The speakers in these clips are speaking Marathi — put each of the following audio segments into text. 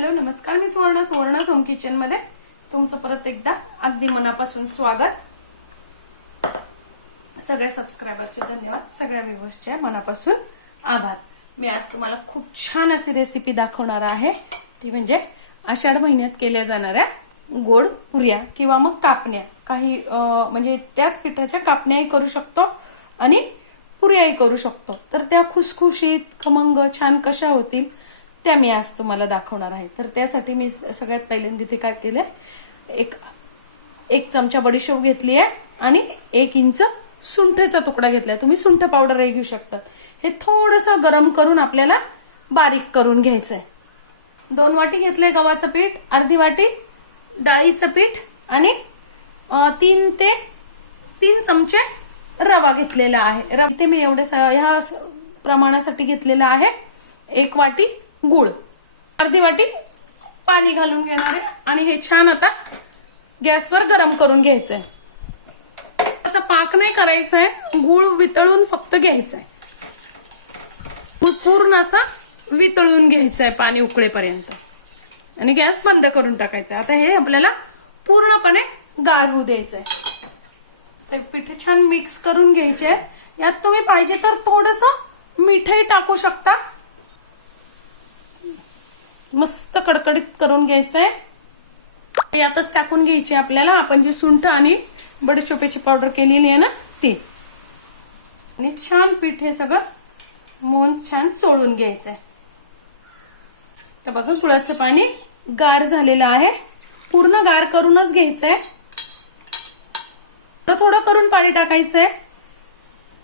हॅलो नमस्कार, मी सुवर्णा's होम किचन मध्ये तुमचं परत एकदा अगदी मनापासून स्वागत। सगळ्या सबस्क्रायबरचे धन्यवाद, सगळ्या व्ह्यूअर्सचे मनापासून आभार। मी आज तुम्हाला खूप छान अशी रेसिपी दाखवणार आहे, ती म्हणजे आषाढ महिन्यात केल्या जाणाऱ्या गोड पुऱ्या किंवा मग कापण्या। काही म्हणजे त्याच पिठाच्या कापण्याही करू शकतो आणि पुऱ्याही करू शकतो। तर त्या खुसखुशीत खमंग छान कशा होतील त्या मी आज तुम्हाला दाखवणार आहे। तर त्यासाठी मी सगळ्यात पहिल्यांदा इथे काय केलंय, एक चमचा बडीशोप घेतली आहे आणि 1 इंच सुंठेचा तुकडा घेतलाय। तुम्ही सुंठ पावडरही घेऊ शकता। हे थोडंसं गरम करून आपल्याला बारीक करून घ्यायचंय। 2 वाटी घेतलंय गव्हाचं पीठ, अर्धी वाटी डाळीचं पीठ आणि 3 चमचे रवा घेतलेला आहे। रवा इथे मी ह्या प्रमाणासाठी घेतलेला आहे। 1 वाटी गूळ, अर्धी वाटी पाणी घालून घेणार आहे आणि हे छान आता गॅसवर गरम करून घ्यायचंय। त्याचा पाक नाही करायचा आहे, गूळ वितळून फक्त घ्यायचा आहे। गूळ पूर्ण असा वितळून घ्यायचा आहे पाणी उकळेपर्यंत आणि गॅस बंद करून टाकायचा। आता हे आपल्याला पूर्णपणे गार होऊ द्यायचंय। ते पीठ छान मिक्स करून घ्यायचे। यात तुम्ही पाहिजे तर थोडंसं मीठही टाकू शकता। मस्त कडकडीत करून घ्यायचंय। यातच टाकून घ्यायची आपल्याला आपण जी सुंठ आणि बडीशोपेची पावडर केलेली आहे ना ती, आणि छान पीठ हे सगळं मोहन छान चोळून घ्यायचंय। तर बघा गुळाचं पाणी गार झालेलं आहे, पूर्ण गार करूनच घ्यायचंय। थोडं करून पाणी टाकायचंय।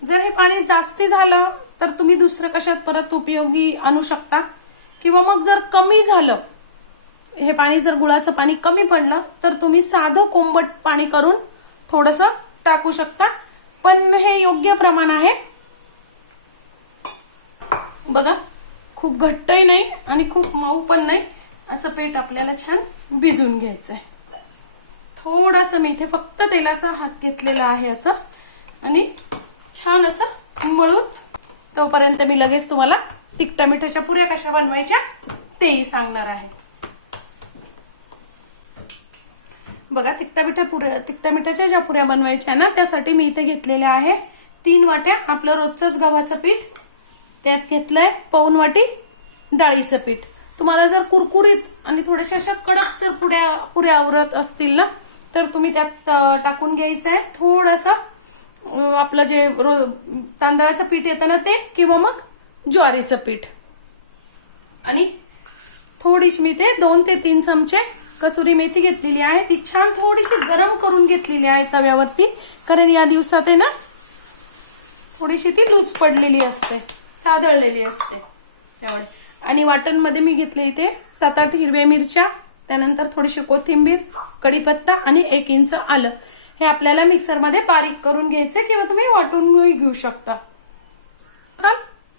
जर हे पाणी जास्ती झालं तर तुम्ही दुसरं कशात परत उपयोगी आणू शकता, किंवा मग जर कमी झालं, हे पाणी जर गुळाचं पाणी कमी पडलं तर तुम्ही साधं कोंबट पाणी करून थोडंसं टाकू शकता, पण हे योग्य प्रमाण आहे। बघा खूप घट्टही नाही आणि खूप मऊ पण नाही, असं पीठ आपल्याला छान भिजून घ्यायचंय। थोडंसं मी इथे फक्त तेलाचा हात घेतलेला आहे असं, आणि छान असं मळून, तोपर्यंत मी लगेच तुम्हाला तिखटा मिठाच्या पुऱ्या कशा बनवायच्या तेही सांगणार आहे। बघा तिखटा मिठाच्या ज्या पुऱ्या बनवायच्या ना, त्यासाठी मी इथे घेतलेल्या आहे 3 वाट्या आपलं रोजचंच गव्हाचं पीठ, त्यात घेतलंय पाऊण वाटी डाळीचं पीठ। तुम्हाला जर कुरकुरीत आणि थोड्याशा अशा कडक जर पुऱ्या आवरत असतील ना, तर तुम्ही त्यात टाकून घ्यायचंय थोडंसं आपलं जे तांदळाचं पीठ येतं ना ते, किंवा मग ज्वारीचं पीठ। आणि थोडीशी मी ते 2 ते 3 चमचे कसुरी मेथी घेतलेली आहे, ती छान थोडीशी गरम करून घेतलेली आहे तव्यावरती, कारण या दिवसात आहे ना थोडीशी ती लूज पडलेली असते, सादळलेली असते त्यामुळे। आणि वाटणमध्ये मी घेतले इथे 7-8 हिरव्या मिरच्या, त्यानंतर थोडीशी कोथिंबीर, कढीपत्ता आणि 1 इंच आलं। हे आपल्याला मिक्सरमध्ये बारीक करून घ्यायचे, किंवा तुम्ही वाटूनही घेऊ शकता।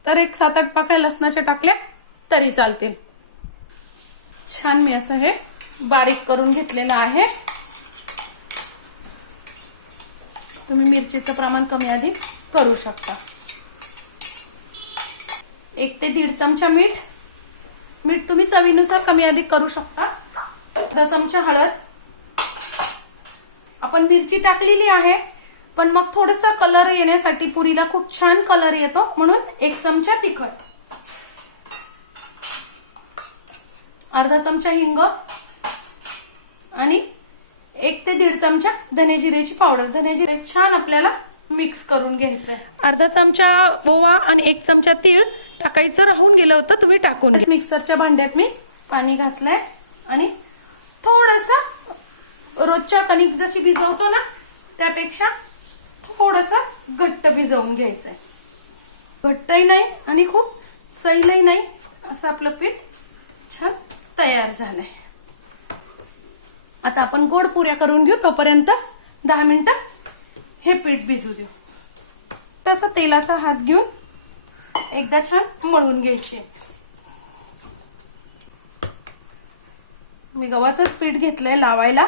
तर एक 7-8 पाकळ्या लसणाच्या टाकल्या तरी चालतील। छान मी असं हे बारीक करून घेतलेलं आहे। तुम्ही मिरचीचं प्रमाण कमी अधिक करू शकता। 1 ते 1.5 चमचा मीठ तुम्ही चवीनुसार कमी अधिक करू शकता। अर्धा चमचा हळद, आपण मिरची टाकलेली आहे पण मग थोडासा कलर येण्यासाठी, पुरीला खूप छान कलर येतो म्हणून 1 चमचा तिखट, अर्धा चमचा हिंग आणि 1 ते 1.5 चमचा धने जिऱ्याची पावडर। धने जिरे छान आपल्याला मिक्स करून घ्यायचंय। अर्धा चमचा ओवा आणि 1 चमचा तीळ टाकायचं राहून गेलं होतं, तुम्ही टाकून घ्या। मिक्सरच्या भांड्यात मी पाणी घातलंय आणि थोडंसं रोजच्या कणिक जशी भिजवतो ना त्यापेक्षा थोडंसं घट्ट भिजवून घ्यायचंय। घट्टही नाही आणि खूप सैलही नाही, असं आपलं पीठ छान तयार झालंय। आता आपण गोड पुऱ्या करून घेऊ, तोपर्यंत 10 मिनिटं हे पीठ भिजू देऊ। तसं तेलाचा हात घेऊन एकदा छान मळून घ्यायचे। मी गव्हाचंच पीठ घेतलंय लावायला।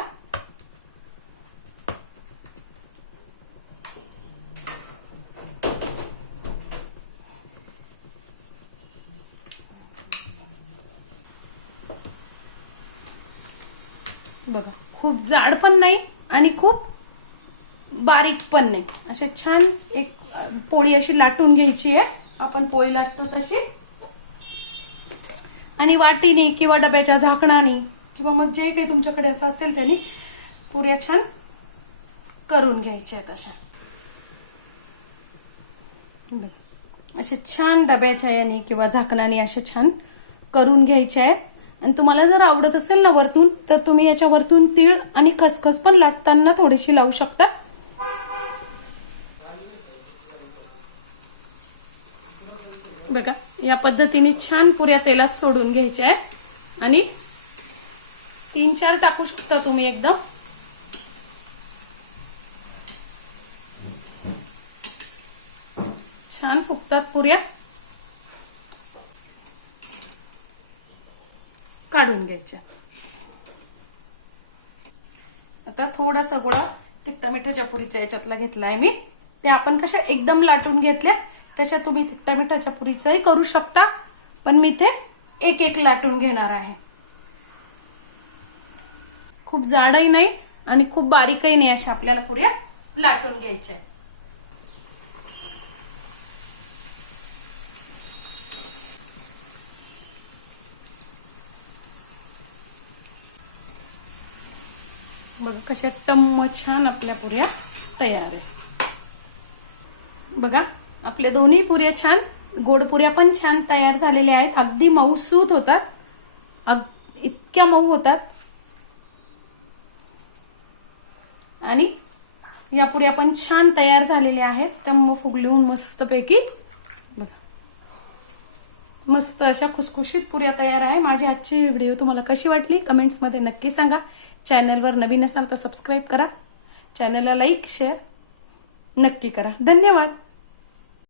बघा, खूप जाड पण नाही आणि खूप बारीक पण नाही, असे छान एक पोळी अशी लाटून घ्यायची आहे, आपण पोळी लाटतो तशी. आणि वाटीने किंवा डब्याच्या झाकणाने किंवा मग जे काही तुमच्याकडे असं असेल त्याने पुऱ्या छान करून घ्यायच्या आहेत अशा. असे छान डब्याच्या याने किंवा झाकणाने असे छान करून घ्यायचे आहेत. आणि तुम्हाला जर आवडत असेल ना वरतून, तर तुम्ही याच्या वरतून तीळ आणि खसखस पण लाटताना थोडीशी लावू शकता. बघा, या पद्धतीने छान पुऱ्या तेलात सोडून घ्यायच्या आहेत आणि 3-4 टाकू शकता तुम्ही एकदम. छान फुगतात पुऱ्या. काढून घ्यायच्या. आता थोडासा गोळा तिखटा मिठाच्या पुरीच्या याच्यातला घेतलाय मी. ते आपण कशा एकदम लाटून घेतल्या तशा तुम्ही तिखटा मिठाच्या पुरीचाही करू शकता, पण मी ते एक एक लाटून घेणार आहे. खूप जाडही नाही आणि खूप बारीकही नाही, अशा आपल्याला पुऱ्या लाटून घ्यायच्या. बघा कशा टम्म छान आपल्या पुऱ्या तयार आहे. बघा, आपल्या दोन्ही पुऱ्या छान, गोड पुऱ्या पण छान तयार झालेल्या आहेत. अगदी मऊसूत होतात, इतक्या मऊ होतात. आणि या पुऱ्या पण छान तयार झालेल्या आहेत, टम्म फुगलून मस्तपैकी. बघा, मस्त अशा खुसखुशीत पुऱ्या तयार आहे. माझी आजची व्हिडिओ तुम्हाला कशी वाटली कमेंट्समध्ये नक्की सांगा. चॅनलवर नवीन असाल तर सबस्क्राईब करा, चॅनलला लाईक शेअर नक्की करा. धन्यवाद.